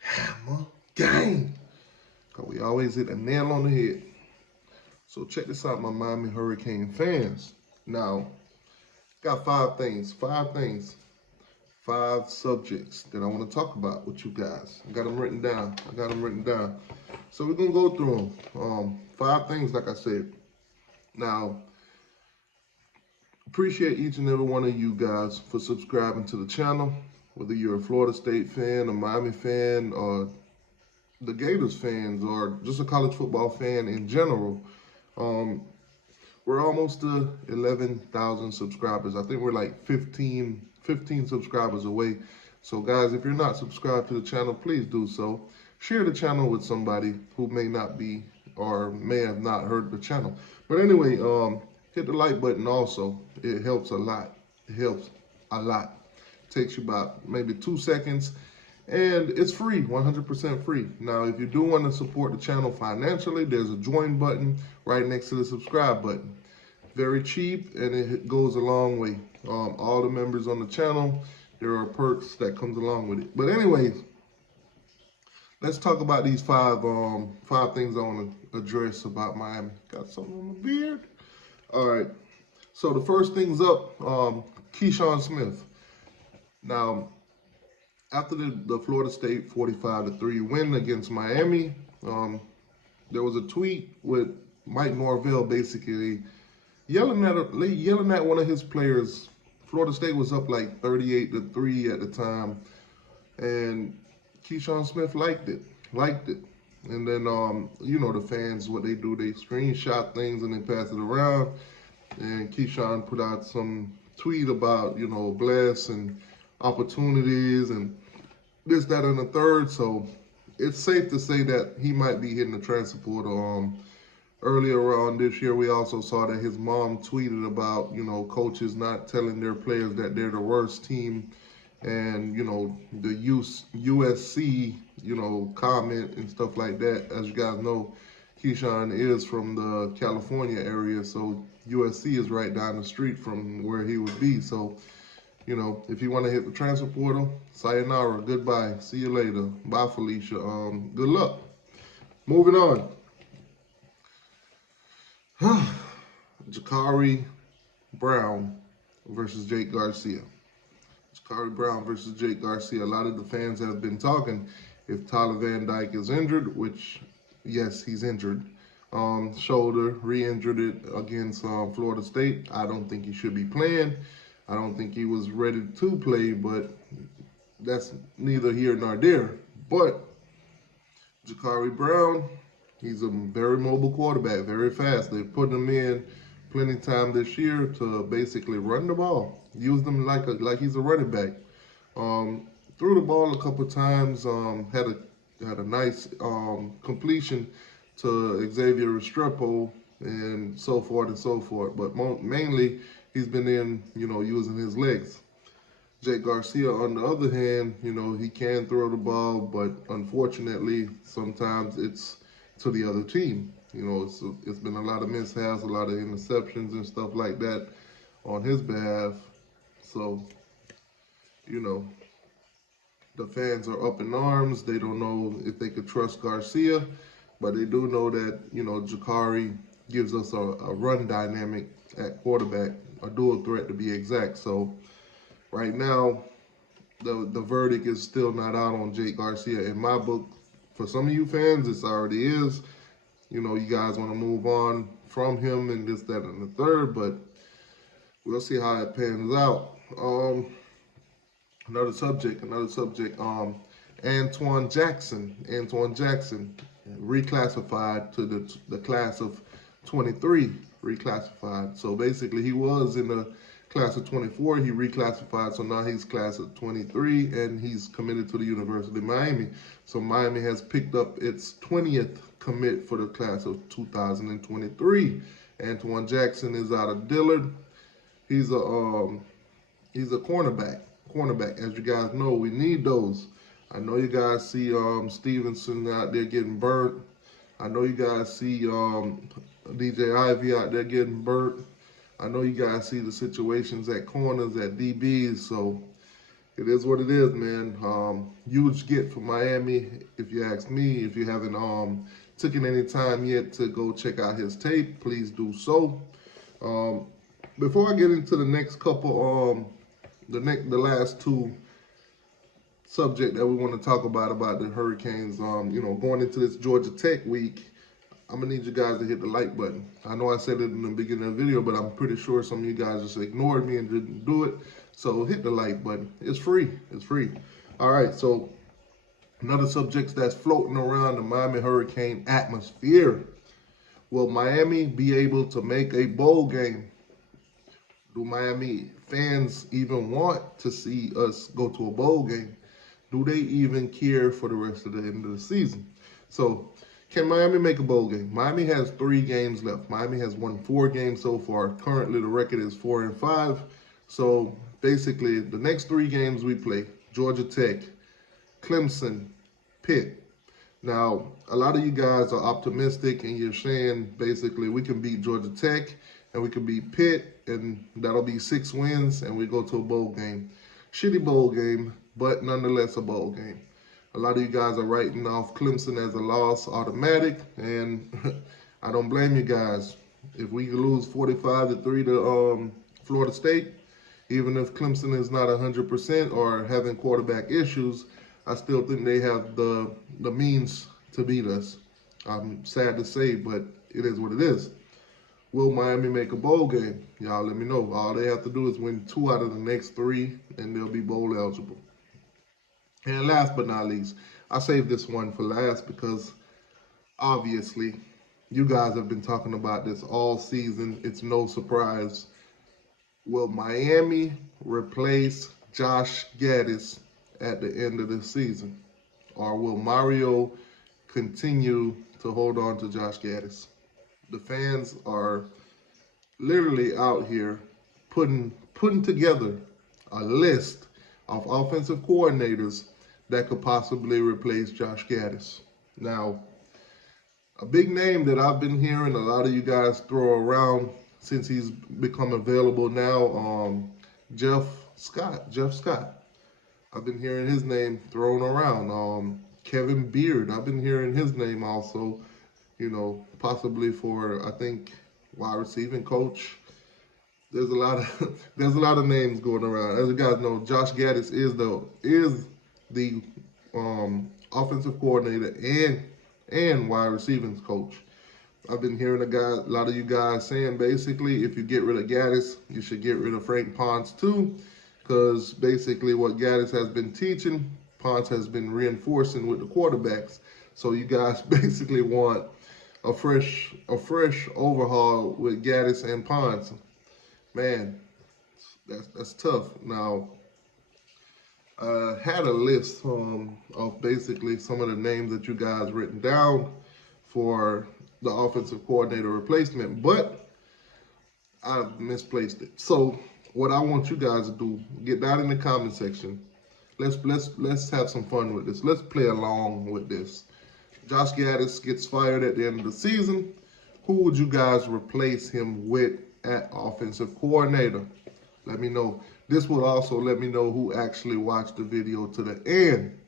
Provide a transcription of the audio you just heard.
Hammer gang. Cause we always hit a nail on the head. So check this out, my Miami Hurricane fans. Now, got five subjects that I want to talk about with you guys. I got them written down. So we're gonna go through them. Five things, like I said. Now, appreciate each and every one of you guys for subscribing to the channel. Whether you're a Florida State fan, a Miami fan, or the Gators fans, or just a college football fan in general. Um, we're almost to 11,000 subscribers. I think we're like 15 subscribers away. So guys, if you're not subscribed to the channel, please do so. Share the channel with somebody who may not be or may have not heard the channel. But anyway, hit the like button also. It helps a lot. It helps a lot. Takes you about maybe 2 seconds. And it's free, 100% free. Now, if you do want to support the channel financially, there's a join button right next to the subscribe button. Very cheap, and it goes a long way. All the members on the channel, there are perks that comes along with it. But anyways, let's talk about these five things I want to address about Miami. Got something on the beard? All right. So the first thing's up, Keyshawn Smith. Now, after the Florida State 45-3 win against Miami, there was a tweet with Mike Norvell basically yelling at one of his players. Florida State was up like 38-3 at the time, and Keyshawn Smith liked it. And then, you know, the fans, what they do, they screenshot things and they pass it around. And Keyshawn put out some tweet about, you know, bless and opportunities and this, that, and the third. So it's safe to say that he might be hitting the transfer portal. Earlier on this year, we also saw that his mom tweeted about, you know, coaches not telling their players that they're the worst team. And, you know, the USC, you know, comment and stuff like that. As you guys know, Keyshawn is from the California area, so USC is right down the street from where he would be. So, you know, if you want to hit the transfer portal, sayonara, goodbye, see you later. Bye, Felicia. Good luck. Moving on. Ja'Carri Brown versus Jake Garcia. Ja'Carri Brown versus Jake Garcia. A lot of the fans have been talking if Tyler Van Dyke is injured, which, yes, he's injured. Shoulder, re-injured it against Florida State. I don't think he should be playing. I don't think he was ready to play, but that's neither here nor there. But Ja'Carri Brown, he's a very mobile quarterback, very fast. They're putting him in plenty of time this year to basically run the ball. Use them like he's a running back. Threw the ball a couple times. Had a nice completion to Xavier Restrepo and so forth and so forth. But mainly, he's been in, you know, using his legs. Jake Garcia, on the other hand, you know, he can throw the ball, but unfortunately, sometimes it's to the other team. You know, it's been a lot of mishaps, a lot of interceptions and stuff like that on his behalf. So, you know, the fans are up in arms. They don't know if they could trust Garcia, but they do know that, you know, Ja'Carri gives us a run dynamic at quarterback, a dual threat to be exact. So right now, the verdict is still not out on Jake Garcia. In my book, for some of you fans, it already is. You know, you guys want to move on from him and this, that, and the third, but we'll see how it pans out. Another subject. Antoine Jackson reclassified to the class of 23, reclassified. So basically, he was in the class of 24. He reclassified, so now he's class of 23, and he's committed to the University of Miami. So Miami has picked up its 20th commit for the class of 2023. Antoine Jackson is out of Dillard. He's a cornerback. As you guys know, we need those. I know you guys see Stevenson out there getting burnt. I know you guys see DJ Ivy out there getting burnt. I know you guys see the situations at corners, at DBs. So It is what it is, man. Huge get for Miami, if you ask me. If you haven't taken any time yet to go check out his tape, please do so. Before I get into the next couple, the last two subject that we want to talk about the Hurricanes, going into this Georgia Tech week, I'm gonna need you guys to hit the like button. I know I said it in the beginning of the video, but I'm pretty sure some of you guys just ignored me and didn't do it. So hit the like button. It's free. It's free. All right. So another subject that's floating around the Miami Hurricane atmosphere. Will Miami be able to make a bowl game? Do Miami fans even want to see us go to a bowl game? Do they even care for the rest of the end of the season? So, can Miami make a bowl game? Miami has 3 games left. Miami has won 4 games so far. Currently, the record is 4-5. So, basically, the next 3 games we play, Georgia Tech, Clemson, Pitt. Now, a lot of you guys are optimistic and you're saying, basically, we can beat Georgia Tech and we can beat Pitt, and that'll be 6 wins, and we go to a bowl game. Shitty bowl game, but nonetheless a bowl game. A lot of you guys are writing off Clemson as a loss automatic, and I don't blame you guys. If we lose 45-3 to Florida State, even if Clemson is not 100% or having quarterback issues, I still think they have the means to beat us. I'm sad to say, but it is what it is. Will Miami make a bowl game? Y'all let me know. All they have to do is win 2 out of the next 3, and they'll be bowl eligible. And last but not least, I saved this one for last because obviously you guys have been talking about this all season. It's no surprise. Will Miami replace Josh Gattis at the end of the season? Or will Mario continue to hold on to Josh Gattis? The fans are literally out here putting together a list of offensive coordinators that could possibly replace Josh Gattis. Now, a big name that I've been hearing a lot of you guys throw around since he's become available now, Jeff Scott. I've been hearing his name thrown around. Kevin Beard, I've been hearing his name also, possibly for, I think, wide receiving coach. There's a lot of names going around. As you guys know, Josh Gattis is the offensive coordinator and wide receiving coach. I've been hearing a lot of you guys saying basically if you get rid of Gattis, you should get rid of Frank Ponce too, because basically what Gattis has been teaching, Ponce has been reinforcing with the quarterbacks. So you guys basically want a fresh overhaul with Gattis and Ponce. Man, that's tough. Now, I had a list of basically some of the names that you guys written down for the offensive coordinator replacement, but I misplaced it. So what I want you guys to do, get down in the comment section. Let's have some fun with this. Let's play along with this. Josh Gattis gets fired at the end of the season. Who would you guys replace him with at offensive coordinator? Let me know. This will also let me know who actually watched the video to the end.